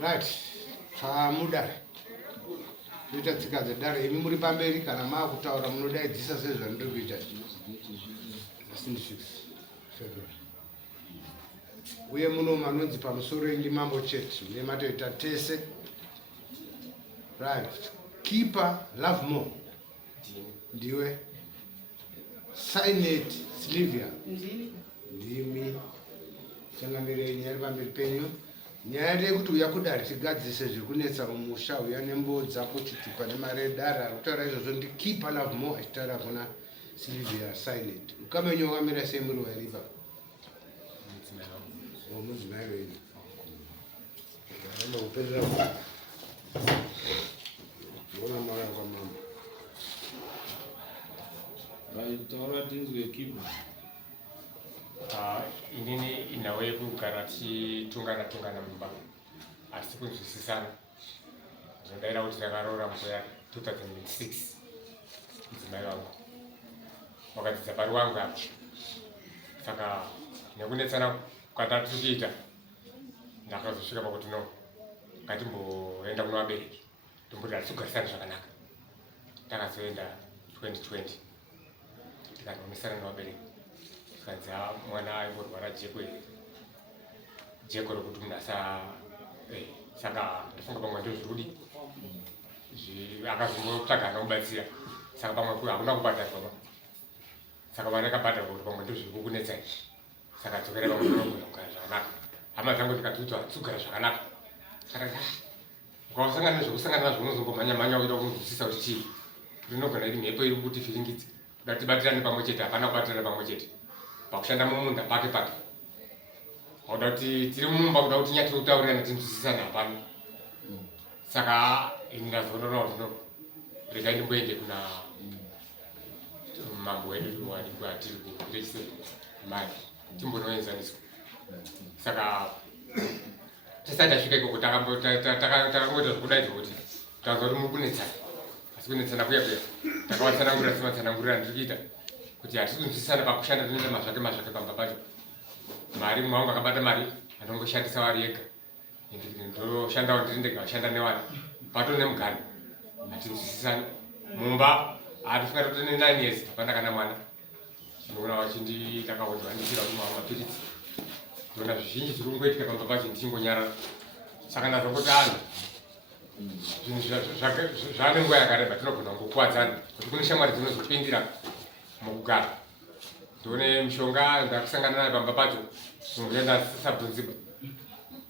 Right. Mudare. Kuita tsika dzedare imi muri pamberi kana maakutaura munodaidzisa sezvandiri kuita. Uye muno manonzi pamusoro endimambo church nematoita tese. Right. Keeper love more. Ndiwe. Signet Silvia. Ndimi. Changamirei nyari pamberi penyu. Nyaya yekuti uya kudare tigadzise zviri kunetsa mumusha uya nembo dzako chitupa nemari yedare ari kutaura izvozvo ndi Keeper love more achitaura kuna Silvia Silent. Ukamenyu wakamira sei muri wairipa? Mudzimai wenyu. Kupedzera kuona mara kwa mama. Taura tinzwe Keeper. Inini inawe kugara tichitungana mumba asi kunzwisisana zvodaira kuti takaroora mbuya 2006 mudzimai wangu wakadzidza pari wangu apo saka nekunetsana kwatati kuita ndakazosvika pakuti no ngatimboenda kuna vabereki tomboti hatisugarisani zvakanaka takazoenda 2020 tikanonesana navabereki kanza mwana aingorwara jeko rokuti munhu saka ndifunga pamwe ndozvirudi akazombotsvaga anomubatsira saka pamwe hakuna kubhadharwa saka mari akabhadharwa kuti pamwe ndozviri kukunetsai saka dzokera pamwe ndinogona kugara zvakanaka hama dzangu ndikatiudzwa hatisogara zvakanaka saka ukausangana nezvekusangana nazvo unozombomhanya uida kunzwisisa kuti chii rinogona iri mhepo iri kuti vhiringidze ngatibatirane pamwe chete hapana kubatirana pamwe chete pakushanda mumunda pake wauda kuti tiri mumba kuda kuti nyatiri kutaurirana tinzwisisana hapana saka ndazororawo zvino regai ndimboende kuna mambo wedu watiri kurechiso mari timbonoenzaniswa saka tisati tasvika ikoko takangoita zvokudaidzo kuti takanza kuti muri kunetsana asi kunetsana kuya takavatsanangurira sematsanangurira ndiri kuita kuti hatisi kunzwisisana pakushanda tinoita mazvake pamba pacho mari mwangu akabata mari anongoshandisa wari yega ndoshandawo ndiri ndega vashanda newari pato nemugani hatinzwisisani mumba hatifunga totone 9 years hapana kana mwana ndinoona vachinditakaonzwa ndisira kuti mwa mapiritsi ndinoona zvizhinji zviri kungoitika pamba pacho ndichingonyarara saka ndazongoti anhu zvinhu zvane nguva yakareba tinogona kungokuwadzana kuti kune shamwari dzinozopindira mukugara ndione mishonga ndakusangana nayo pamba pacho ndinoenda sabvunziba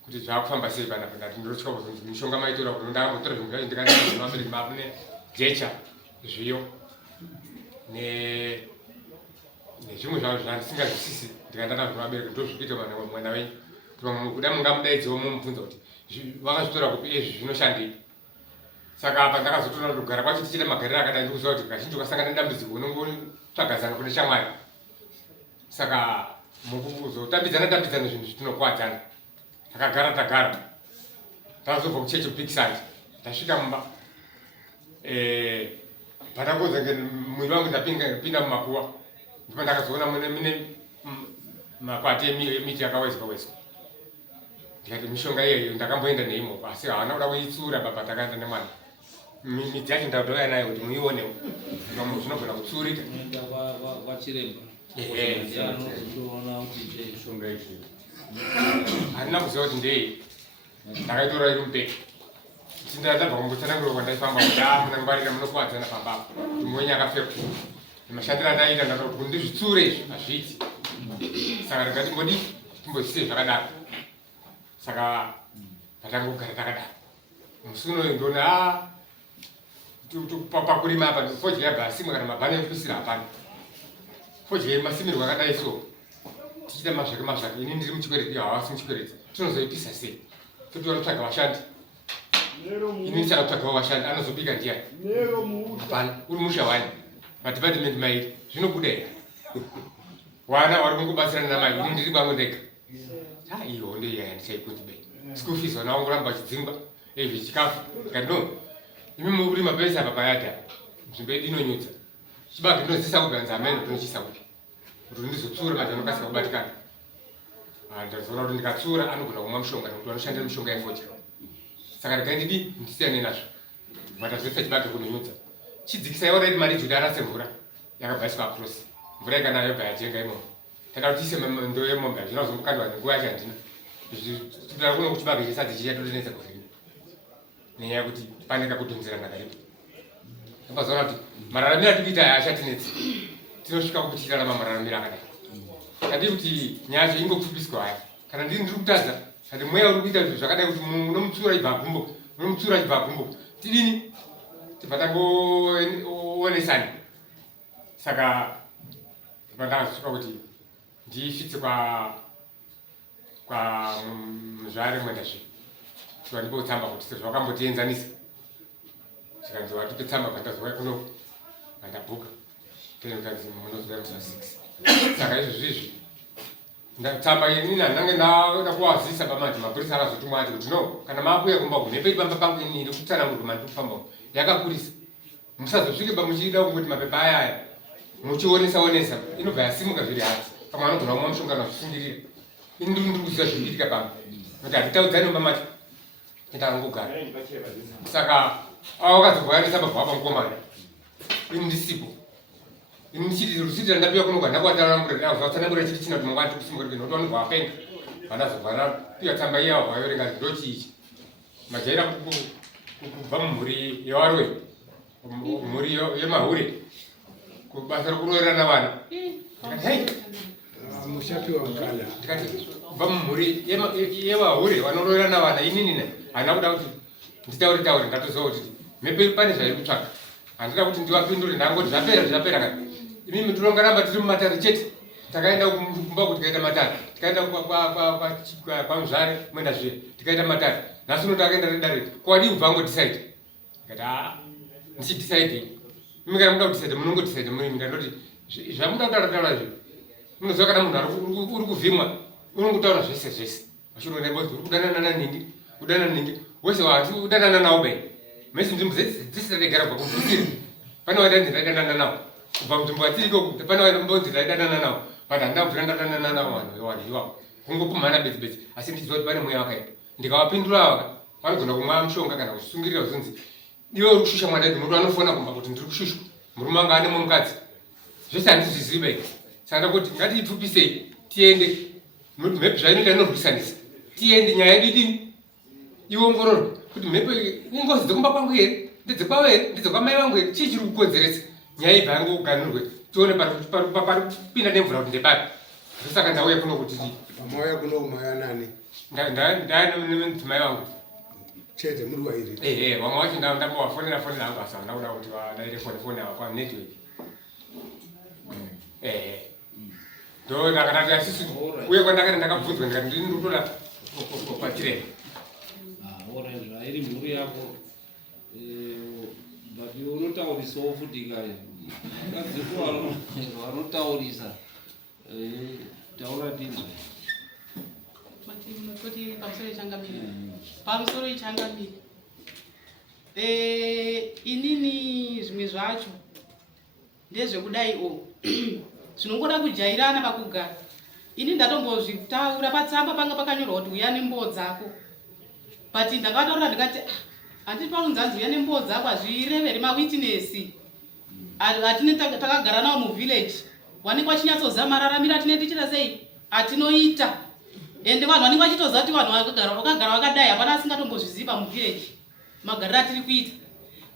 kuti zvakufamba sei panapa ndati ndorotya kuzonzi mishonga maitora kuti ndakambotora zvinhu zvacho ndikaabereki mapo nejecha zviyo nezvimwe zvavo zvandisingazvisisi ndikaenda nazvo vabereki ndozvikuita mwana wenyu kuti kuda mungamudaidzewo mumubvunza kuti vakazvitora kupi izvi zvinoshandei saka apa ndakazotoona kuti kugara kwacho tichiita magariro akadai ndikuziva kuti kazhinji ukasangana nedambudziko unongotsvagazana kune shamwari saka mukuzotambidzana zvinhu zvitinokuwadzana tagara tazobva kuchechi kupikisana ndasvika mumba pandakuudza mwiri wangu ndapinda mumakuwa ndipo ndakazoona mune makwati emiti yakawezwa ndikati mishonga iyeyo ndakamboenda neimoko asi haana kuda kuitsura baba takaenda nemwana midzi yacho ndadouya nayo kuti muionewo vamwe zvinogona kutsurika vachiremba handina kuziva kuti ndei ndakaitora iri mupeki ndabva kumbotsanangurwa kwandaifamba kuti munangwarira munokuwadzana pambapo kuti mwenye akapfeka nemashandiro andaita ndakati kuti ndizvitsure izvi hazviiti saka ndikati mbodi timbozisei zvakadaro saka patangogara takadaro musi unoyu ndona pakurima apa fodya yabhasimwa kana mabhani ekusira hapana fodya masimirwo akadai so tichiita mazvake ini ndiri muchikwereti havasi muchikwereti tinozoipisa sei toti vanotsvaga vashandi ini ndichada kutsvagawo vashandi anozobika ndiani hapana uri musha wani madhipatimenti mairi zvinobuda here wana vari kungobatsirana namai ini ndiri kwangu ndega iyo ndoiyaya ndichaikuti bei school fees vana vangu ramba vachidzingwa zvichikafu ngati no imi muri mapesa apa payata nzvimbo yedu inonyudza chibage ndinozisa kuganza amene tinochisa kuti ndizotsura madzi anokasika kubatikana ndazoona kuti ndikatsura anogona kumwa mushonga nekuti vanoshandira mishonga yefodya saka regai ndisiyane nazvo vatazvese chibage kunonyudza chidzikisai already mari juda arase mvura yakabvaiswa across mvura ikanayo bva yajenga imomo taka kuti ise ndo yemombe hazvina kuzomukandwa nenguva yacho handina titara kuno kuchibage chesadzi chiya totonetsa kuvhina nenyaya yekuti pane kakudhonzerana karipo apazoona kuti mararamiro atikuita aya ashatinetsi tinosvika kuti tirarama mararamiro akadai kadi kuti nyaya yacho ingopfupiswa haya kana ndiri ndiri kutadza kandi mweya uri kuita zvinhu zvakadai kuti unomutsura ibva agumbo unomutsura ibva agumbo tidini tibva tangoonesani saka pandakazosvika kuti ndisvitse kwa muzvare mwendazve tiwa ndipotsamba kuti sezvawakambotienzanisa zvikanzi watipe tsamba pandazouya kuno pandabhuka tenkanzi munozoda musa 6 saka izvozvizvi tsamba inini handange ndakuwazisa pamanje mapurisa akazotumwa ati kuti no kana maakuya kumba uku neperi pamba pangu ini iri kutsanangurwa mandiri kufamba uku yakakurisa musazosvike pamuchida kungoti mapepa aya muchionesa inobva yasimuka zviri hati pamwe anogona kumwa mushongano wazvisungirira ini ndiri kuziva zviriitika pamwe kuti hatitaudzani pamacho itakangogara saka awakazobhoya nesamba bva pamukomana ini ndisipo ini ndichiti rusiti randapiwa kunogwa ndakuwatsanangurira chiti china kuti mangwana tikusimuka nokuti vanobva vapenga vandazobva napiwa tsamba iya vayorenga ndochiichi majaira kubva mumhuri yewaroi mhuri yemahure kubasa rokurorerana vana mushapiwa mukana ndikati kubva mumhuri yevahure vanororerana vana inini handina kuda kuti nditaure ngatozova kuti mhepe pane zvairi kutsvaka handida kuti ndivapindure ndangoti zvapera kati imimi tinongaramba tiri mumatare chete takaenda kumba kuti tikaita matare tikaenda kwamuzvare mwendazviya tikaita matare nhasi uno takaenda redareti kwadi ubva angodhisaidi ngati ndichidhisaidei imi kana muda kudhisaida munongodhisaida murimi ndandoti zvamuda kutaura zvi munoziva kana munhu uri kuvhimwa unongotaura zvese vachinoonabodzi uri kudanana ningi wese wati udanana nawo bai mesi nzvimbo dzese tataigara kubva kumufusiri pane waita ndaidanana nawo kubva munzvimbo yatiriko pane waita ndaidanana nawo but handina kubvira ndadanana nawo vanhu iwavo kungopumhana betsibetsi asi ndichiziva kuti pane mweya wakaita ndikavapindura vaka vanogona kumwa mushonga kana kusungirira kuzonzi iwe uri kushusha mwadai munhu anofona kumba kuti ndiri kushushwa murume anga ane mumukadzi zvese handizviziva ika saka ndakuti ngatiipfupisei tiende mhepo zvainoita inorwisanisa tiende nyaya yedu idini iongororwe kuti mhepo ingozi dzekumba kwangu here ndedzekwavo here ndedzekwamai vangu here chii chiri kukonzeresa nyaya ibva yangu kuganurwe tione pari kupinda nemvura kuti ndepapi ndosaka ndauya kuno kuti pamauya kuno kumauya nani ndanemudzimai vangu chete muri wairi vamwe vacho ndambovafonera angu asa ndakuda kuti vadaire foni ava kwanetwork ndo ndakatati asisi uye kwandakati ndakabvunzwa ndikati ndini ndikutoda kwatirema zvairi mhuri yako but unotaurisawo futi kaya akadziko vanotaurisa taura tinzwe pamusoro ichangamiri inini zvimwe zvacho ndezvekudai zvinongoda kujairana pakugara ini ndatombozvitaura patsamba panga pakanyorwa kuti uya nembowo dzako but ndakataura ndikati handiti paunzanzi uya nembowo dzako hazvireveri mawitnesi atine takagara nawo muvhillage wanenge wachinyatsoziva mararamiro atine tichita sei atinoita ende vanhu vanenge vachitoziva kuti vanhu vakagara vakadai hapana asingatombozviziva muvhillage magariro atiri kuita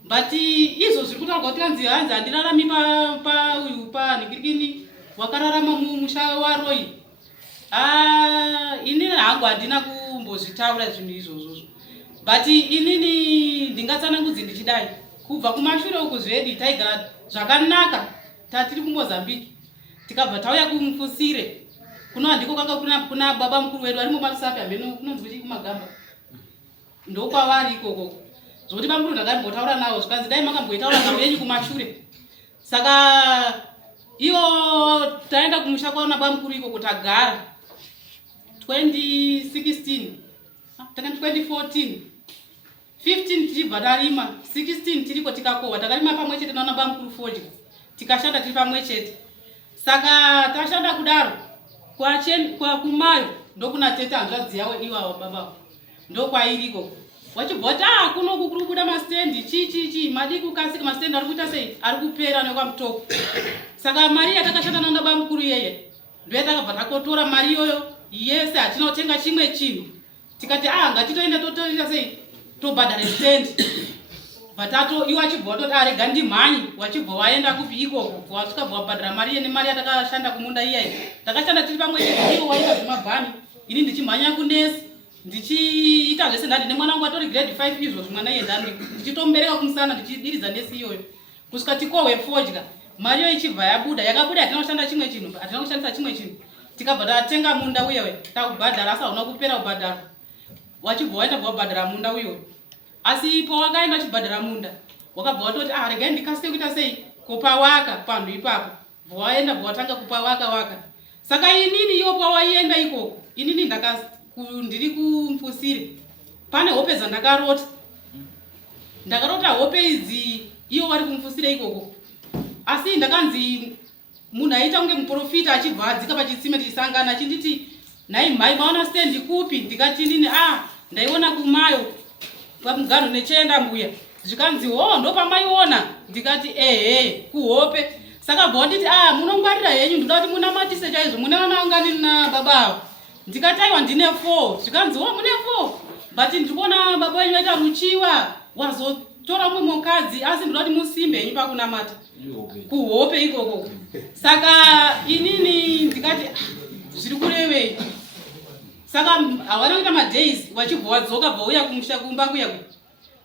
but izvo zviri kutaurwa kuti kanzi hanzi handirarami panhikirikini wakararama mumusha waroi inini hangu handina kumbozvitaura zvinhu izvozvozvo but inini ndingatsanangudzi ndichidai kubva kumashure uku zvedu taigara zvakanaka tatiri kumozambique tikabva tauya kumufusire kuno handiko kanga kuna baba mukuru wedu ari mumarusapi hameno kunonzi kuti kumagamba ndokwavari ikoko zvokuti bamukuru ndakambotaura navo zvikanzi dai makamboitaura navo yenyu kumashure saka ivo taenda kumusha kwaona bamukuru ikoko tagara 2016 2014 15 tichibva tarima 16 tiriko tikakohwa takarima pamwe chete naona bamukuru fodya tikashanda tiri pamwe chete saka tashanda kudaro kumayo ndokuna tete hanzvadzi yavo ivavo babavo ndokwairiko wachibva kuti kuno kuri kubuda mastendi chi madi kukasika mastendi ari kuita sei ari kupera nekwamutoko. Saka mari yatakashanda nababa mukuru yeye ndoyatakabva takotora mari iyoyo yese hatinotenga chimwe chinhu tikati ngatitoenda totoita sei tobhadhara stendi. Batato iwo achibva watoti arega ndimhanyi wachibva waenda kupi ikoko wasvika bva wabhadhara mari yene mari yatakashanda kumunda iyeyo takashanda tiri pamwe chete iwo waita zvemabhani ini ndichimhanya kunesi ndichiita zvese ndandine mwana wangu atori grade 5 izvo zvimwana iye ndichitombereka kumusana ndichidiridza nesi iyoyo kusvika tikohwe fodya mari iyo ichibva yabuda yakabuda hatina kushanda chimwe chinhu hatina kushandisa chimwe chinhu tikabva tatenga munda uyewe takubhadhara asi hauna kupera kubhadhara wachibva waenda bva wabhadhara munda uyoyo. Asi pawakaenda chibhadhara munda wakabva watoti regai ndikasike kuita sei kupawaka panhu ipapo waenda bwatanga kupawaka waka. Saka inini iyo pawaienda ikoko inini ndiri kumfusire pane hope zandakarota ndakarota hope idzi iyo wari kumfusire ikoko. Asi ndakanzi munhu aita kunge muprofita achibva adzika pachitsime tichisangana achinditi nhai mhai maona stendi kupi ndikati inini ndaiona kumayo pamugano nechienda mbuya zvikanzi ndo pamaiona ndikati kuhope. Saka bva nditi munongwarira henyu ndoda kuti munamatise chaizvo mune vana vangani nababa avo ndikati aiwa ndine 4 zvikanzi mune 4 but ndikuona baba wenyu vaita ruchiwa wazotora mumwe mukadzi asi ndoda kuti musimbe henyu pakunamata kuhope ikoko. Saka inini ndikati zviri kurevei. Saka hawana kuita madays wachibva wadzoka bva uya kumusha kumba kuya.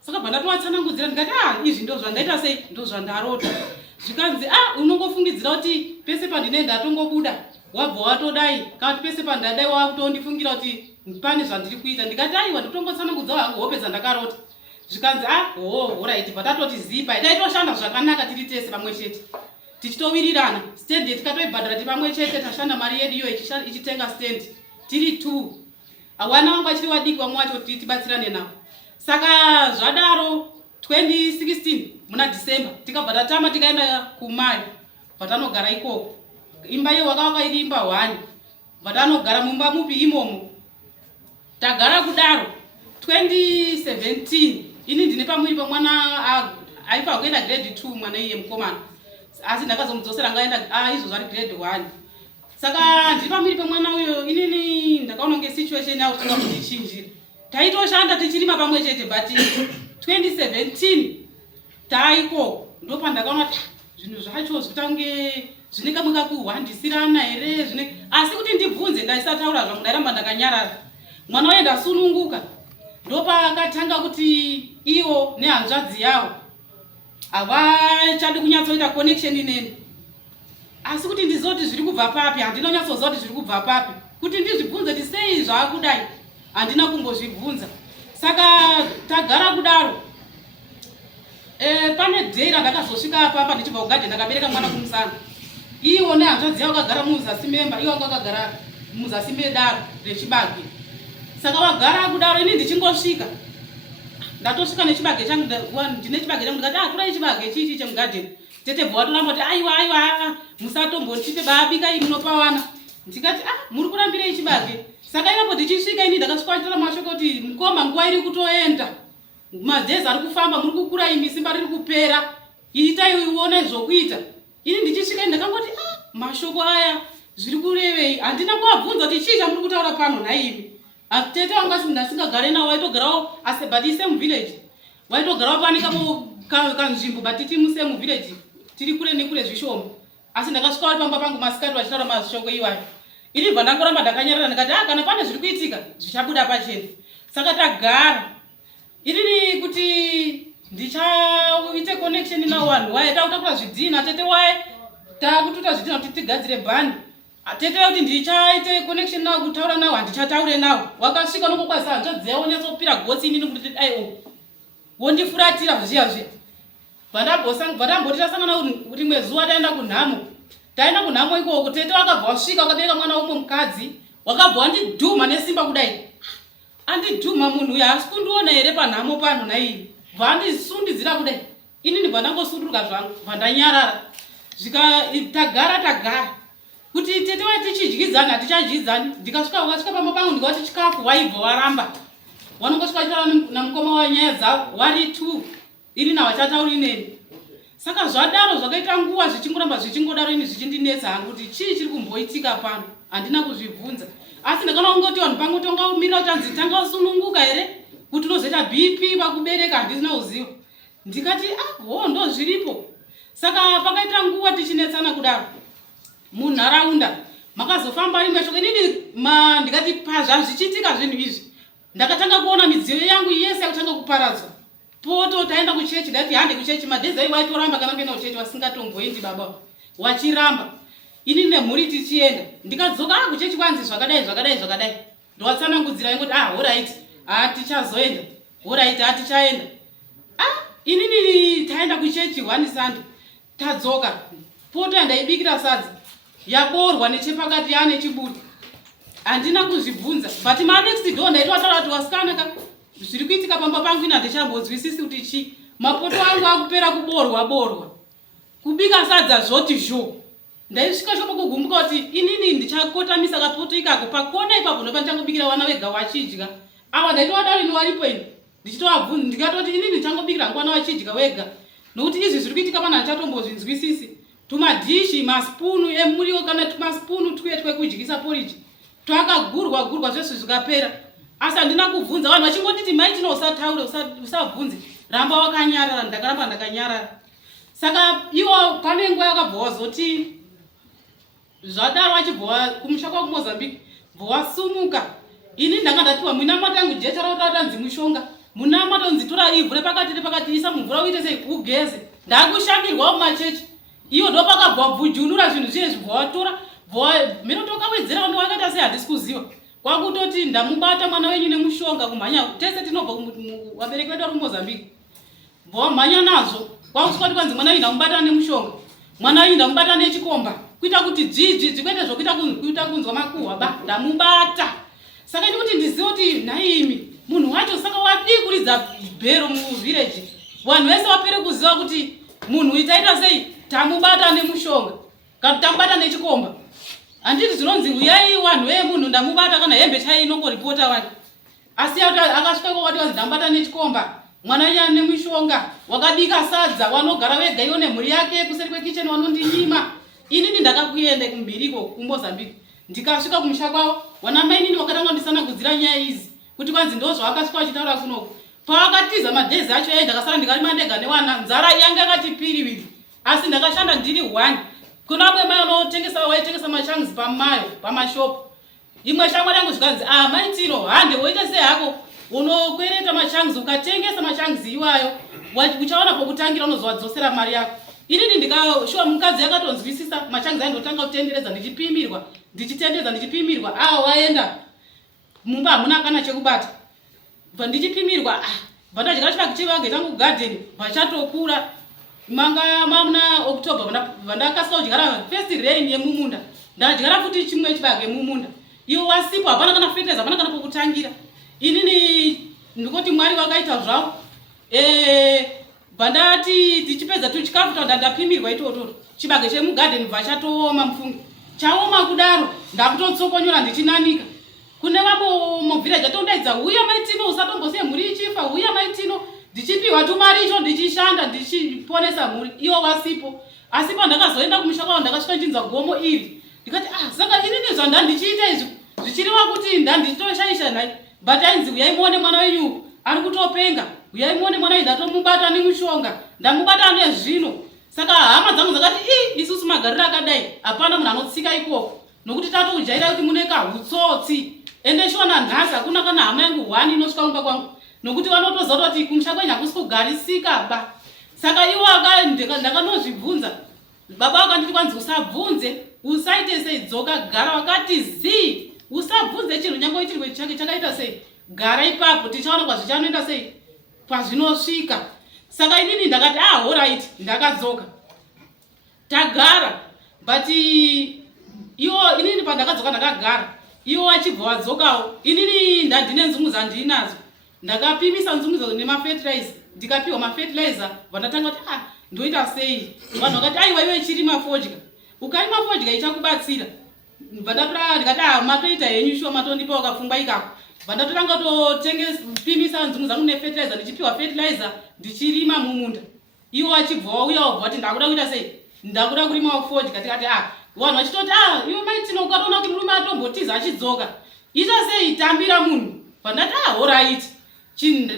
Saka bva ndatovatsanangudzira ndikati izvi ndo zvandaita sei ndo zvandarota. Zvikanzi unongofungidzira kuti pese pandine ndatongobuda wabva watodai kana kuti pese pandadai wakutondifungira kuti pane zvandiri kuita ndikati aiwa ndotongotsanangudza hangu hope dzandakarota. Zvikanzi alright patatoti zipa taitoshanda zvakanaka tiri tese pamwe chete tichitowirirana stendi tikatoibhadhara tiri pamwe chete tashanda mari yedu iyo ichitenga stendi tiri 2 awana wangu achiri wadiki vamwe wacho kuti tibatsirane navo. Saka zvadaro 2016 muna December tikabva tatama tikaenda kumayo vatanogara ikoko imba iyo wakavaka iri imba 1 vatanogara mumba mupi imomo tagara kudaro 2017 ini ndine pamwiri pamwana aipa kuenda grade 2 mwana iye mukomana asi ndakazomudzosera ngaenda izvo zvari grade 1. Saka ndiri pamwiri pamwana uyo inini ndakaona kunge situation yawo tanga kundichinjira taitoshanda tichirima pamwe chete but 2017 taiko ndo pandakaona zvinhu zvacho zvitange zvine kamwe kakuhwandisirana here zvine asi kuti ndibvunze ndaisataura zvangu ndairamba ndakanyarara mwana waye ndasununguka ndo pakatanga kuti iwo nehanzvadzi yavo havachadi kunyatsoita connection neni asi kuti ndizoti zviri kubva papi handina kunyatsoziva kuti zviri kubva papi kuti ndizvibvunze kuti sei zvaakudai handina kumbozvibvunza. Saka tagara kudaro pane dhei randakazosvika pamba ndichibva kugadhe ndakabereka mwana kumusana iwo nehanzvadzi yavo vakagara muzasi memba iwo vakagara muzasi medaro rechibage. Saka vagara kudaro ini ndichingosvika ndatosvika nechibage changu ndine chibage changu ndikati kurai chibage chichi chemugadheni tete bva watoramba kuti aiwa musatombotipe baabika iyi munopawana ndikati muri kurambirei chibage. Saka ipapo ndichisvika ini ndakasvika nditora mashoko kuti mukoma nguva iri kutoenda madhezi ari kufamba muri kukura imi simba riri kupera itai uone zvokuita. Ini ndichisvika ini ndakangoti mashoko aya zviri kurevei handina kuabvunza kuti chii chamuri kutaura pano naimi. Tete wangu ndasingagare nawo waitogarawo but isame village waitogarawo panikapo kanzvimbo but titi musame village tiri kure nekure zvishoma asi ndakasvika vari pamba pangu masikati vachitaura mashoko iwayo. Ini bva ndangoramba ndakanyarara ndikati kana pane zviri kuitika zvichabuda pachena. Saka tagara inini kuti ndichaite connection navanhu waye takutakura zvidhina tete waye takututa zvidhina kuti tigadzire bhani tete kuti ndichaite connection navo kutaura navo handichataure navo wakasvika nokokwaisa hanzvadzi yavo nyatsopira gotsi inini kuti wondifuratira zviya zviya vandamboti tasangana rimwe zuva taenda kunhamo ikoko tete wakabva wasvika wakabereka mwana umwe mukadzi wakabva wandidhuma nesimba kudai andidhuma munhu uyo asi kundiona here panhamo pano naini bva andisundidzira kudai inini bva ndangosunduruka zvangu bva ndanyarara tagara kuti tete wai tichidyidzani hatichadyidzani ndikasvika wakasvika pamba pangu ndikati chikafu waibva waramba wanongosvika vachitaura namukoma wanyaya dzavo wari 2 ini navachatauri neni. Saka zvadaro zvakaita nguva zvichingoramba zvichingodaro ini zvichindinetsa hangu kuti chii chiri kumboitika pano, handina kuzvibvunza. Asi ndakanaungoti vanhu pangu tongaumira kuti hanzi tanga usununguka here kuti unozoita BP pakubereka, handisina kuziva. Ndikati ndo zviripo. Saka pakaita nguva tichinetsana kudaro munharaunda makazofamba rimwe shoko. Inini ndikati pazvazvichitika zvinhu izvi ndakatanga kuona midziyo yangu yese yakutanga kuparadzwa. Poto taenda kuchechi, ndati hande kuchechi, madhezi aiwa aitoramba kana kuenda kuchechi wasingatomboendi baba wachiramba. Ini nemhuri tichienda, ndikadzoka kuchechi kwanzi zvakadai. Ndowatsanangudzira ingoti alright, tichazoenda. Alright, tichaenda. Inini taenda kuchechi 1 Sunday. Tadzoka. Poto yandaibikira sadza yaborwa nechepakati yane chibuti. Handina kuzvibvunza, but next door ndaitotaura kuti wasikanaka zviri kuitika pamba pangu ina ndichambonzwisisi kuti chi. Mapoto angu akupera kuborwa. Kubika sadza zvoti zvo. Ndaisvika shopo kugumbuka kuti inini ndichakotamisa kapoto ikako pakona ipapo ndopandichangombikira vana vega vachidya. Ava ndaitowadaro ini waripo ini. Ndichitovabvunza ndikatoti inini ndichangobikira vana vachidya wega. Nokuti izvi zviri kuitika pana ndichatombozvinzwisisi. Tumadhishi, maspunu emuriwo kana tumaspunu twekudyisa porridge. Twakagurwa zvese zvikapera. Asi handina kubvunza, vanhu vachingotiti maitino usataure usabvunze. Ramba wakanyarara, ndakaramba ndakanyarara. Saka iwo pane nguva yakabva wazoti zvadaro wachibva kumusha kwa kuMozambique wasumuka. Ini ndanga ndatiwa munamata yangu jecha rautanzi mushonga. Munamata unzi tora ivhu repakati isa mumvura uite sei ugeze. Ndakushambirwa mumachechi. Iyo ndo pakabva bvujunura zvinhu zvinezvi bvawatora minotoka wedzera ndo wakaita sei handisi kuziva. Kwakutoti ndamubata mwana wenyu nemushonga kumhanya tese tinobva wabereki vedu vari kuMozambique. Bvamhanya nazvo. Kwakusvika kwanzi mwana wenyu ndamubata nemushonga. Mwana wenyu ndamubata nechikomba. Kuita kuti dzidzi kwete zvokuita kunzwa makuhwa ndamubata. Saka ndikuti ndizive kuti naimi munhu wacho saka wadikuridza bhero muvillage. Vanhu vese vapere kuziva kuti munhu itaita sei tamubata nemushonga kana tamubata nechikomba. Handiti zvinonzi uyai vanhu vemunhu ndamubata kana hembe chai inongoripota wani. Asi akasvika kwati wanzi ndamubata nechikomba. Mwana wenyu nemushonga wakabika sadza wanogara wega iwo nemhuri yake kuseri kwekicheni wanondinyima. Inini ndakakuenda kumbiriko kuMozambique. Ndikasvika kumusha kwavo wana mai inini wakatanga kundisana kudzira nyaya idzi kuti kwanzi ndo zvakasvika vachitaura kunoko. Paakatiza madhezi acho ndakasara ndikarima ndega newana nzara yanga yakati piriwiri. Asi ndakashanda ndiri 1. Kuna mwe mai unotengesa waitengesa machanzi pamashopu. Imwe shamwari yangu zvikanzi maitino hande woita sei hako unokwereta machanzi ukatengesa machanzi iwayo uchaona pokutangira unozowadzosera mari yako. Inini ndikashuwa mukadzi yakatonzwisisa machanzi aindotanga kutenderedza ndichipimirwa waenda mumba hamuna kana chekubata. Ndichipimirwa vandadya chibage chevage changu kugadheni vachatokura. Mamuna October vandakasika kudyara first rain yemumunda. Ndadyara futi chimwe chibage mumunda. Iwo wasipo hapana kana fertilizer hapana kana pokutangira. Inini ndikoti Mwari wakaita zvavo. Vandati tichipedza tuchikafu ndapimirwa itoto. Chibage chemugadheni vachatooma mufungi. Chaoma kudaro ndakutotsokonyora ndichinanika. Kune vabo muvillage atondaidza uya maitino usatombosiye mhuri ichifa uya maitino. Ndichipiwa tumari icho ndichishanda ndichiponesa mhuri. Iwo wasipo. Asi pandakazoenda kumusha kwavo ndakasvika ndinzwa gomo iri. Ndikati saka inini zvandandichiita izvi zvichiriwa kuti ndanditoshaisha nhai. But ainzi uyai muone mwana wenyu ari kutopenga. Uyai muone mwana wenyu ndatomubata nemushonga. Ndamubata nezvino. Saka hama dzangu dzakati isusu magariro akadai hapana munhu anotsika ikoko. Nokuti tatokujaira kuti mune kahutsotsi. Ende shona nhasi hakuna kana hama yangu 1 inosvika mumba kwangu. Nokuti vanotoziva kuti kumusha kwenyu hakusi kugarisika ba. Saka iwo ndakanozvibvunza. Baba vakanditi kwanzi usabvunze, usaite sei dzoka gara wakati zii. Usabvunze chinhu nyange chiri chake chakaita sei. Gara ipapo tichaona kwazvichanoenda sei pazvinosvika. Saka inini ndakati alright ndakadzoka. Tagara but iwo inini pandakadzoka ndakagara. Iwo wachibva wadzokawo. Inini ndandine nzungu dzandinadzo. Ndakapimisa nzungu nemafertilizer. Ndikapiwa mafertilizer vandatanga kuti ndoita sei. Vanhu vakati aiwa iwe chirima fodya. Ukarima fodya ichakubatsira. Vandapira ndikati matoita henyu shuwa matondipa wakafungwa ikako. Vandatotanga pimisa nzungu zangu nefertilizer, ndichipiwa fertilizer, ndichirima mumunda. Iwo achibva wauya wabva wati ndakuda kuita sei? Ndakuda kurima ufoji katikati vanhu vachitoti iwe maitino ukatoona kuti murume atombotiza achidzoka. Ita sei tambira munhu. Vandati alright.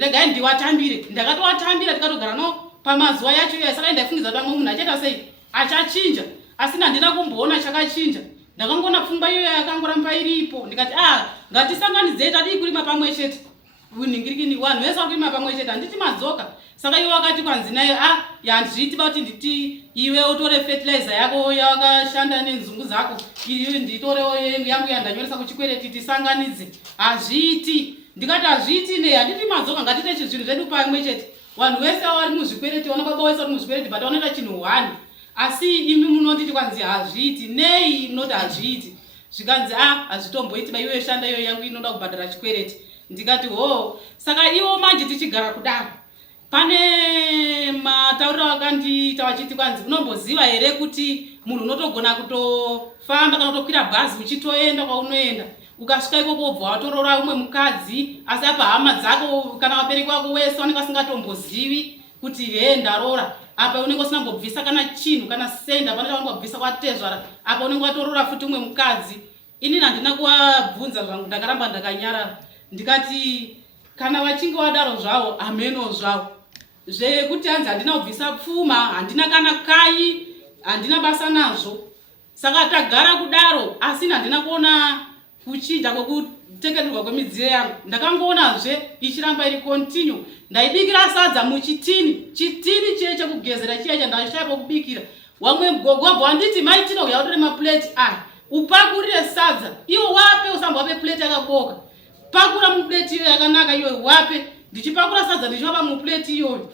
Regai ndiwatambire. Ndakatowatambira tikatogara nawo pamazuva yacho iyoyo. Saka ndaifungiza kuti munhu achaita sei? Achachinja. Asi handina kumboona chakachinja. Ndakangona pfungwa iyoyo yakangoramba iripo. Ndikati ngatisanganidzei tadii kurima pamwe chete. Unhingirikini vanhu vese vakurima pamwe chete handiti madzoka. Saka iwe wakati kwanzi naye handiti kuti nditi iwe utore fertilizer yako yakashanda nenzungu dzako iwe nditorewo yangu yandanyoresa kuchikwereti tisanganidze. Hazviiti. Ndikati hazviiti ne handiti madzoka ngatite zvinhu zvedu pamwe chete. Vanhu vese vari muzvikwereti vana baba vese vari muzvikwereti but vanoita chinhu one. Asi imi munonditi kwanzi hazviiti nei munoti hazviiti. Zvikanzi hazvitomboiti iwe shanda iyo yangu inoda kubhadhara chikwereti. Ndikati saka iwo manje tichigara kudaro. Pane matauriro akandiita vachiti kwanzi unomboziva here kuti munhu unotogona kutofamba kana kutokwira bhazi uchitoenda kwaunoenda. Ukasvika ikoko wobva watorora umwe mukadzi asi apa hama dzako kana vabereki vako wese vanenge vasingatombozivi kuti ndarora. Apa unenge usingambobvisa kana chinhu kana senda pane vanongobvisa kwatezvara. Apa unenge watorora futi umwe mukadzi. Inini handina kuvabvunza zvangu ndakaramba ndakanyarara. Ndikati kana vachinge vadaro zvavo ameno zvavo. Zvekuti hanzi handina kubvisa pfuma, handina kana kai, handina basa nazvo. Saka tagara kudaro asi handina kuona kuchinja kwekutekererwa kwemidziyo yangu. Ndakangoonazve ichiramba iri continue. Ndaibikira sadza muchitini, chitini chiye chekugezera chiye chandashaya pokubikira. Wamwe mugogwabva wanditi maitino yautore maplate upakurire sadza. Iwo wape usambowape plate yakaboka. Pakura muplate iyo yakanaka iwe wape. Ndichipakura sadza ndichivapa muplate iyoyo.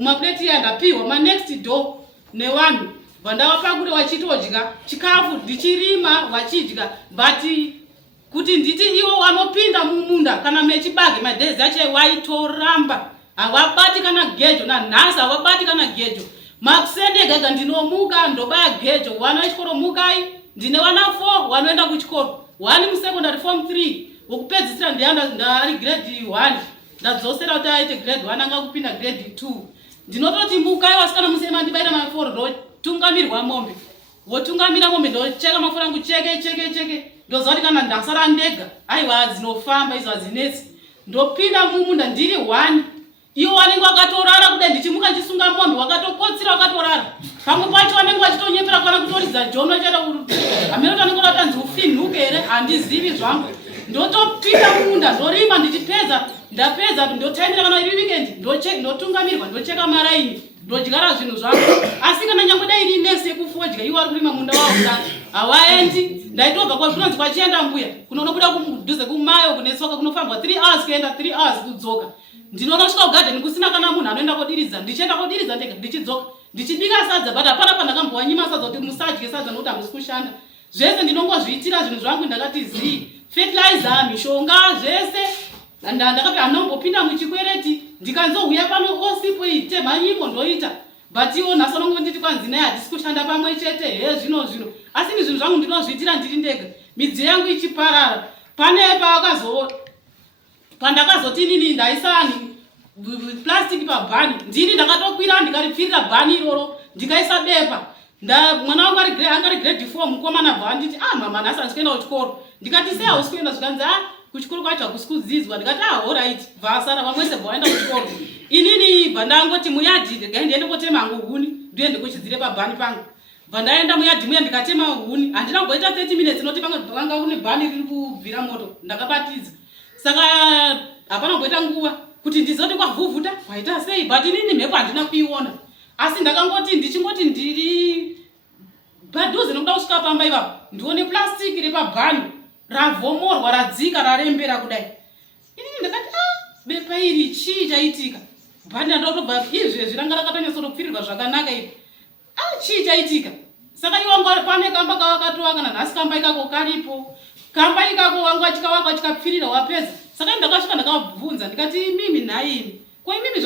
Maplate iya ndapiwa next door nevanhu vandavapakure vachitodya chikafu ndichirima vachidya but kuti nditi iwo vanopinda mumunda kana mechibage madhezi acho waitoramba havabati kana gejo nanhasi havabati kana gejo. Makusende ega ndinomuka ndobaya gejo. Vana vechikoro mukai ndine vana 4 vanoenda kuchikoro. 1 musekondary form 3 wokupedzisira ndari grade 1 ndadzosera kuti aite grade 1 anga kupinda grade 2. Ndinototi mukai wasikana musema ndibaira maforo ndotungamirwa mombe. Wotungamira mombe ndocheka maforo angu cheke ndozoti kana ndasara ndega aiwa dzinofamba izo adzinetsi. Ndopinda mumunda ndiri 1. Iwo wanenge wakatorara kudai ndichimuka ndichisunga mombe wakatokotsira wakatorara. Pamwe pacho wanenge wachitonyepera kana kutoridza jono chera ameno tanenge watanzi ufinhuke here handizivi zvangu. Ndotopinda mumunda ndorima ndichipedza ndapedza ndotaimira kana iri weekend ndotungamirwa ndocheka maraini ndodyara zvinhu zvangu. Asi kana nyangwe dai iri nesi yekufodya iwo ari kurima munda wavo havaendi. Ndaitobva kwazvinonzi kwachienda mbuya kunoona kuda kudhuze kumayo kunesoka kunofambwa 3 hours kuenda 3 hours kudzoka. Ndinoona kusvika kugadheni kusina kana munhu anoenda kodiridza. Ndichienda kodiridza ndega ndichidzoka ndichibika sadza but hapana pandakambowanyima sadza kuti musadye sadza nokuti hamusi kushanda. Zvese ndinongozviitira zvinhu zvangu ndakati zii. Fertilizer, mishonga zvese. Ndakati anombopinda muchikwereti ndikanzouya pano osipo temhanyiko ndoita but iwo nhasi vanongonditi kwanzi naye hatisi kushanda pamwe chete zvino asi ni zvinhu zvangu ndinozviitira ndiri ndega midziyo yangu ichiparara. Pane pandakazoti inini ndaisa plastic pabhani ndini ndakatokwira ndikaripfirira bhani iroro ndikaisa bepa. Mwana wangu angari grade 4 mukomana bva anditi mama nhasi handisi kuenda kuchikoro. Ndikati sei hausi kuenda zvikanzi kuchikoro kwacho hakusi kudzidzwa. Ndikati alright vasara vamwese bvaenda kuchikoro. Inini bhandangoti muyadhi ndiende kotema hangu huni ndiende kuchidzire pabhani pangu. Bhandaenda muyadhi muya ndikatema huni handina kumboita 30 minutes noti panga kune bhani riri kubvira moto ndakabatidza. Saka hapana kumboita nguva kuti ndizoti kwavhuvhuta kwaita sei but inini mhepo handina kuiona. Asi ndakangoti ndichingoti ndiri padhuze nokuda kusvika pamba ipapo ndione plastic iri pabhani ravhomorwa radzika rarembera kudai. Inini ndakati bepa iri chii chaitika. Bhani ndandotobva izvezvi ranga rakatonyatsorokupfirirwa zvakanaka iri chii chaitika. Saka iwo pane kamba kawakatovaka nanhasi kamba ikako karipo. Kamba ikako wangu achikawaka achikapfirira wapedza. Saka ndakasvika ndakabvunza ndikati mimi naini ko imimi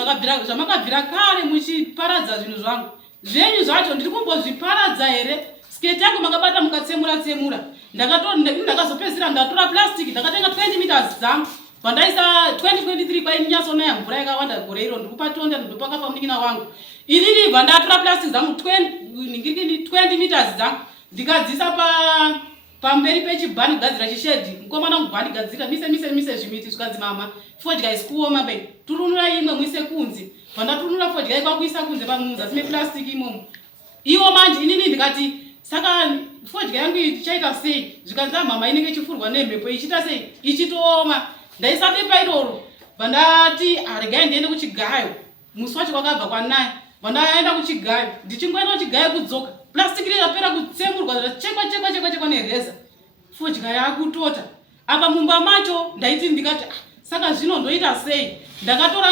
zvamakabvira kare muchiparadza zvinhu zvangu zvenyu zvacho ndiri kumbozviparadza here. Sketi yangu makabata mukatsemura ndakazopedzisira ndatora plastic ndakatenga 20 meters dzangu pandaisa 2023 kwainyasonaya mvura yakawanda gore iro ndikupatonda ndopaka pamunikina wangu inini bva ndatora plastic dzangu 20 meters dzangu ndikadzisa pamberi pechibhani kugadzira chishedhi mukomana wangu bva ndigadzira mise zvimiti zvikanzi mama fodya isikuoma bai turunura imwe muise kunze pandatunura fodya ikwakuisa kunze pamuzasi meplastic imomo iwo manje inini ndikati saka fodya yangu ichaita sei zvikanzi mama inenge ichifurwa nemhepo ichiita sei ichitooma ndaisa bepa iroro vandati regai ndiende kuchigayo musi wacho kwakabva kwanaya vandaenda kuchigayo ndichingoenda kuchigayo kudzoka plastic rirapera kutsemurwa chekwa nereza fodya yakutota apa mumba macho ndaiti ndikati saka zvino ndoita sei ndakatora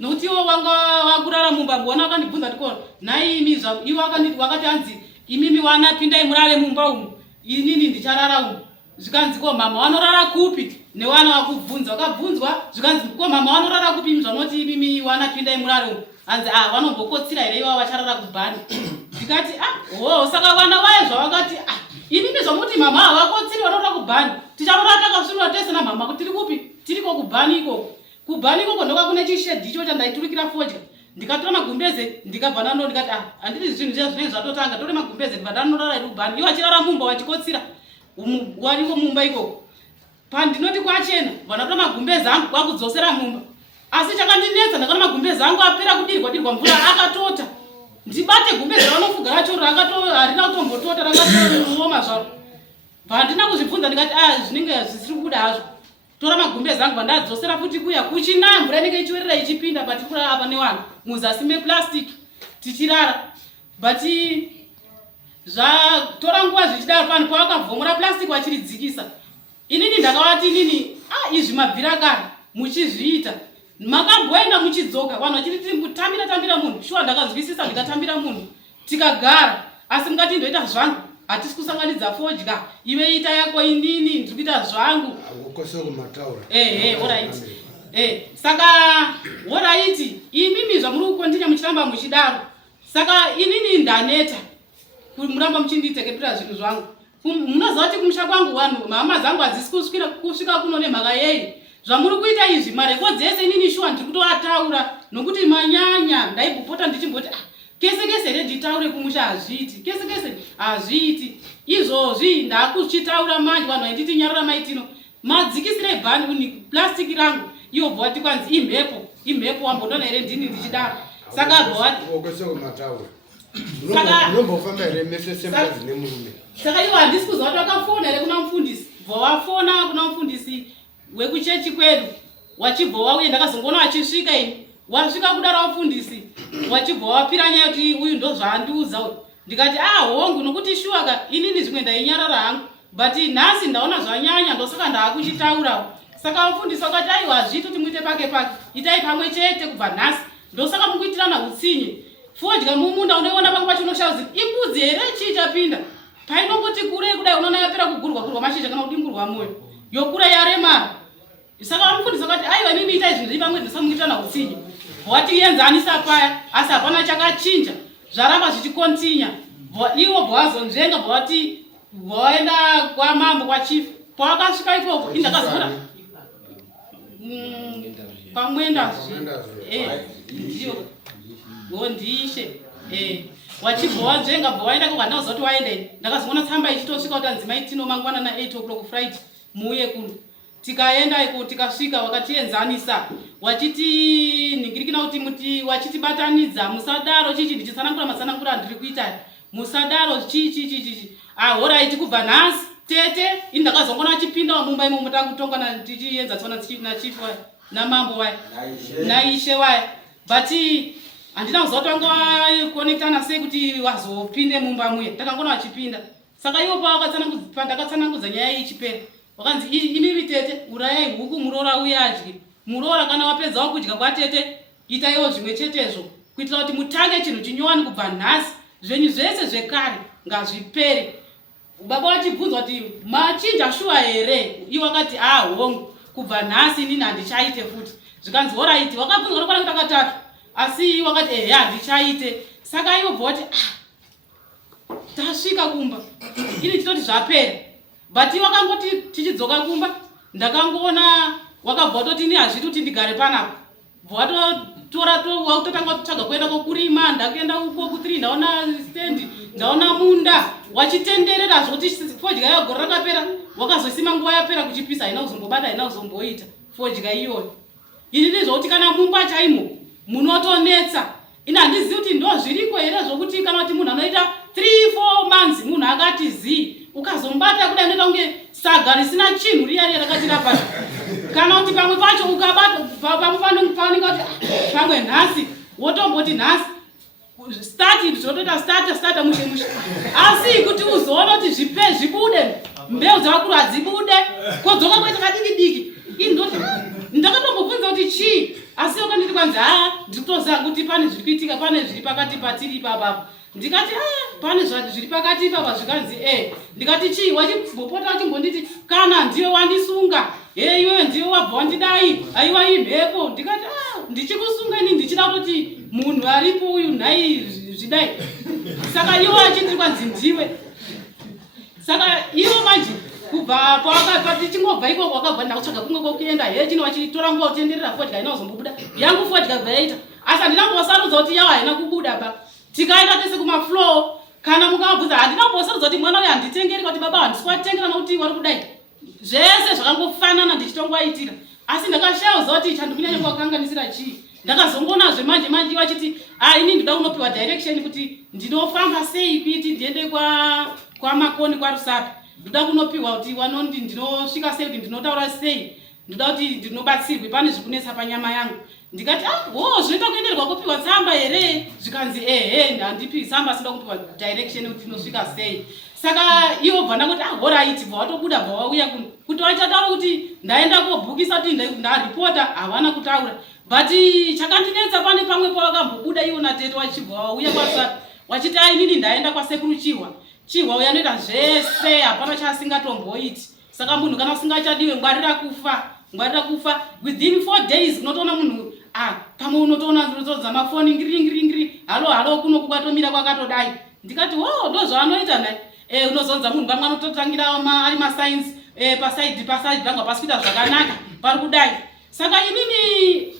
nokuti iwo wanga wakurara mumba mbona wakandibvunza ndikona nai imi iwo wakati hanzi imimi wana pindai murare mumba umu inini ndicharara umu zvikanzi ko mama wanorara kupi newana wakubvunza wakabvunzwa zvikanzi ko mama wanorara kupi imi zvanoti imimi wana pindai murare umu hanzi vanombokotsira here iwa vacharara kubhani ndikati saka vana vaye zvavakati imimi zvamuti mama havakotsiri vanorara kubhani ticharora takasvinura tese namama kuti tiri kupi tiriko kubhani ikoko kubhani ikoko ndoka kune chishedhi icho chandaiturikira fodya ndikatora magumbeze ndikabva nando ndikati handiti zvinhu zvinenge zvatotanga tore magumbeze ndibva ndanorara iri kubhani iwo achirara mumba vachikotsira wariko mumba ikoko pandinoti kwachena vanatora magumbeze angu kwakudzosera mumba asi chakandinetsa ndakaona magumbeze angu apera kudirwa mvura akatota ndibate gumbeze ranofuga racho harina kutombotota rakatooma zvaro pandina kuzvibvunza ndikati zvinenge zvisiri kubuda hazvo tora magumbeze angu vandadzosera futi kuya kuchinaya mvura inenge ichiwerera ichipinda but kurara apa nevanhu muzasi meplastic tichirara but zvatora nguva zvichidaro pano pavakavhomora plastic vachiridzikisa inini ndakavati inini izvi mabvira kare muchizviita makamboenda muchidzoka vanhu vachiti tambira munhu shuwa ndakazwisisa ndikatambira munhu tikagara asi mukati ndoita zvangu hatisi kusanganidza fodya iwe ita yako inini ndiri kuita zvangu alright saka alright imimi zvamuri kukontinya muchiramba muchidaro saka inini ndaneta muramba muchinditekepera zvinhu zvangu munoziva kuti kumusha kwangu vanhu mama dzangu hadzisi kusvika kuno nemhaka yei zvamuri kuita izvi marekodzi ese inini shuwa ndiri kutoataura nokuti manyanya ndaibopota ndichimboti kese nditaure kumusha hazviiti kese hazviiti izvozvi ndakuchitaura manje vanhu vainditi nyarara maitino madzikisire bhani plastic rangu iwo bvati kwanzi imhepo wambondona here ndini ndichidaro saka saka iwo handisi kuziva kuti wakafona here kuna mufundisi bvawafona kuna mufundisi wekuchechi kwedu wachibva wauye ndakazongoona wachisvika ini wasvika kudara wafundisi wachibva wapira nyaya kuti uyu ndo zvaandiudza ndikati hongu nokuti shuwaka inini zvimwe ndainyarara hangu but nhasi ndaona zvanyanya ndosaka ndaakuchitaurawo saka wafundisi wakati aiwa hazviti kuti muite pake itai pamwe chete kubva nhasi ndosaka mukuitirana utsinye fodya mumunda unoiona pangu pachinoshazi imbudzi here chii chapinda painongoti kurei kudai unoona yapera kugurwa mashizha kana kudimburwa moyo yokura yaremara saka wamufundisa wakati aiwa mimi itai zvinhu zviri pamwe ndisamukuitirana utsinye watienzanisa paya asi hapana chakachinja zvaramba zvichikontinya iwo bvawazonzvenga bvawati bvawaenda kwamambo kwachifu pawakasvika ikoko indakazoona pamwenda ndio ndishe wachibva wanzvenga bvawaenda kokandauza kuti waendei ndakazoona tsamba ichitosvika kuti anzi maitino mangwana na 8 o'clock friday muuye kuno tikaenda iko tikasvika wakatienzanisa wachiti ningirikina kuti muti wachitibatanidza musadaro chichi ndichisanangura masanangura andiri kuita musadaro chichi alright kubva nhasi tete indakazongona achipinda mumba imomo takutongana tichienza tsona na chief waya namambo waya naishe waya but handina kuziva kuti wangokonectana sei kuti wazopinde mumba muye takangona wachipinda saka iwo pandakatsanangudza nyaya ichipera wakanzi imimi tete urayai huku murora uye adyi murora kana wapedza wakudya kwatete itaiwo zvimwe chetezvo kuitira kuti mutange chinhu chinyowani kubva nhasi zvenyu zvese zvekare ngazvipere baba wachibvunzwa kuti machinja shuwa here iwo wakati hongu kubva nhasi inini handichaite futi zvikanzi alright wakabvunzwa nokwana kuti akatatu asi wakati handichaite saka iwo bvoti tasvika kumba ini tinoti zvapera but wakangoti tichidzoka kumba ndakangoona wakabva watoti ini hazviti kuti ndigare panapa watotora watotanga kutsvaga kuenda kokurima, ndakuenda uko ku3 ndaona stendi, ndaona munda, wachitenderera zvoti fodya yagore rakapera, wakazosima nguva yapera kuchipisa, haina kuzombobata, haina kuzomboita fodya iyoyo. Ini ndizvoti kana mumba chaimo munotonetsa. Ina handizivi kuti ndo zviriko here zvokuti kana kuti munhu anoita 3-4 months munhu akati zii ukazombata kudai noita kunge saga risina chinhu riya rakati rapata. Kana kuti pamwe pacho ukabata pamwe paunenge kuti pamwe nhasi wotomboti nhasi zvotoita starta mushe asi kuti uzoona kuti zvibude mbeu dzavakuru hadzibude kodzoka kuita kadiki indoti ndakatombobvunza kuti chii asi wakanditi kwanzi ndiri kutoziva kuti pane zviri kuitika, pane zviri pakati patiri ipapapo. Ndikati pane zviri pakati ipapa zvikanzi ndikati chii, wachimbopota wachimbonditi kana ndiwe wandisunga, iwewe ndiwe wabva wandidai, aiwa imhepo. Ndikati ndichikusunga ini ndichida kuti munhu aripo uyu nhai zvidai. Saka iwo achindiri kwanzi ndiwe. Saka iwo manje kubva tichingobva ikoko wakabva ndakutsvaga kumwe kokuenda chino wachitora nguva kutenderera fodya haina kuzombobuda yangu fodya bva yaita asi handinambosarudza kuti yawo haina kubuda ba. Tikaenda tese kumafloor kana mukabvunza handinambosarudza kuti mwana uyu handitengeri kuti baba handisi kuvatengera nokuti wari kudai zvese zvakangofanana ndichitongoaitira asi ndakashauza kuti chandikunyanya kuvakanganisira chii. Ndakazongonazve manje wachiti ini ndinoda kunopiwa direction kuti ndinofamba sei kuti ndiende kwa Makoni kwa Rusape, ndoda kunopiwa kuti wanondi ndinosvika sei, kuti ndinotaura sei, ndoda kuti ndinobatsirwe pane zviri kunetsa panyama yangu. Ndikati zvinoita kuenderwa kupiwa tsamba here, zvikanzi handipi tsamba, sinoda kupiwa direction kuti ndinosvika sei. Saka iwo bva ndakuti alright, bva watobuda bva wauya kuti wachataura kuti ndaenda kobhukisa kuti ndaripota, havana kutaura. But chakandinetsa pane pamwe pawakambobuda iwo natete wachibva wauya kwaSapi wachiti inini ndaenda kwasekuru Chihwa uya anoita zvese hapana chaasingatomboiti. Saka munhu kana usingachadiwe ngwarira kufa within 4 days unotoona munhu pamwe unotoona nzvimbo mafoni ngiri halo kuno kukatomira kwakatodai. Ndikati ndo zvaanoita naye. Unozonza munhu pamwe anototangira ari masainzi pasaidi vanga pasikuita zvakanaka pari kudai. Saka inini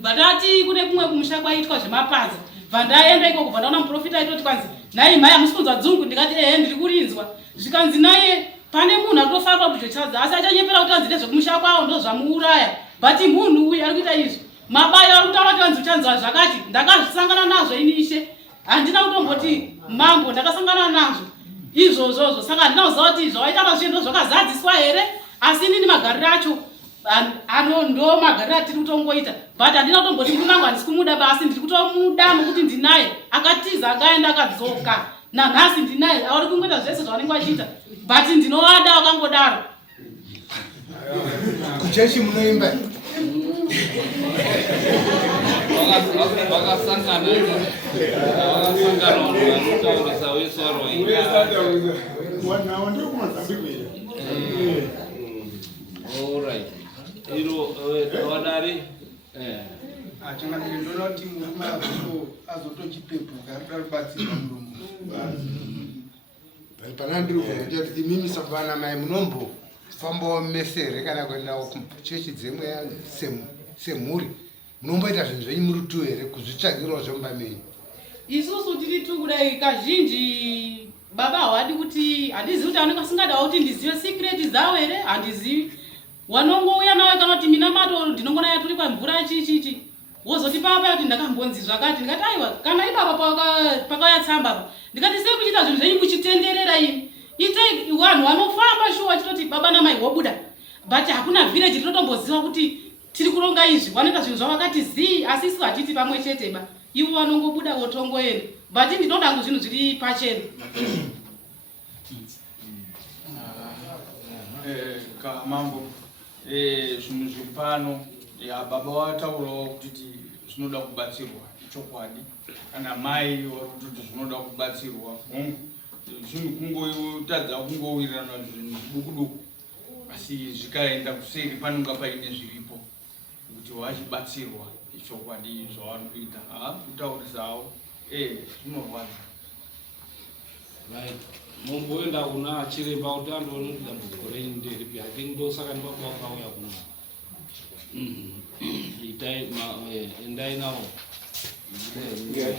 bhatati kune kumwe kumusha kwaitwa zvemapadza bvandaenda ikoko bvandaona muprofita aitoti kwanzi nai mai hamusi kunzwa dzungu. Ndikati ndiri kurinzwa. Zvikanzi naye pane munhu akutofamba kuzvechadza asi achanyepera kuti anzi nezvekumusha kwawo ndo zvamuuraya. But munhu uyu ari kuita izvi mabayo ari kutaura kuti anzi uchanzwa zvakati. Ndakazvisangana nazvo ini ishe, handina kutomboti mambo, ndakasangana nazvo izvozvozvo. Saka handina kuziva kuti zvawaita mazviendo zvakazadziswa here, asi inini magariro acho ndo magariro atiri kutongoita. But handina kutomboti murume wangu handisi kumuda basi, ndiri kutomuda nokuti ndinaye. Akatiza akaenda akadzoka, nanhasi ndinaye, auri kungoita zvese zvavanenge vachiita. But ndinovada vakangodaro. Kuchechi munoimba vakasangana vanotaurisa wesoro alright iro wadari achangamire ndoona kuti murume azotochipepuka aribatsira murungu pana ndiri kuita kuti imimi sabana mai munombo fambawo mesere kana kuendawo kuchechi dzemwe semhuri munomboita zvinhu zvenyu muri tu here kuzvitsvagirawo zvomba menyu? Isusu tiri tu kudai kazhinji baba hawadi kuti handizivi kuti anenge asingadawo kuti ndizive secret dzawo here, handizivi. Wanongouya nawe kana kuti mina mato ndinongona yaturi kwamvura chichichi wozoti papa kuti ndakambonzi zvakati. Ndikati aiwa kana ipapa pakauya tsamba pa ndikati sei kuchita zvinhu zvenyu kuchitenderera ini ite vanhu vanofamba shuwa vachitoti baba namai wobuda. But hakuna village rinotomboziva kuti tiri kuronga izvi, vanoita zvinhu zvavakati zii asi isu hatiti pamwe chete ba, ivo vanongobuda votongoenda. But ndinoda ngo zvinhu zviri pachena. Kamambo zvinhu zviri pano baba vataurawo kuti zvinoda kubatsirwa chokwadi, kana mai vari kuti zvinoda kubatsirwa zvinhu kungotadza kungowirirana zvinhu zviduku asi zvikaenda kuseri panonga paine zviripo kuti vachibatsirwa chokwadi zvavari kuita kutaurisawo zvinorwadza. momboenda kuna chiremba kuti andoona kuti dambudziko renyu nderipi. I think ndosaka ndipapa wakauya kuno Itai endai nawo. Yeah.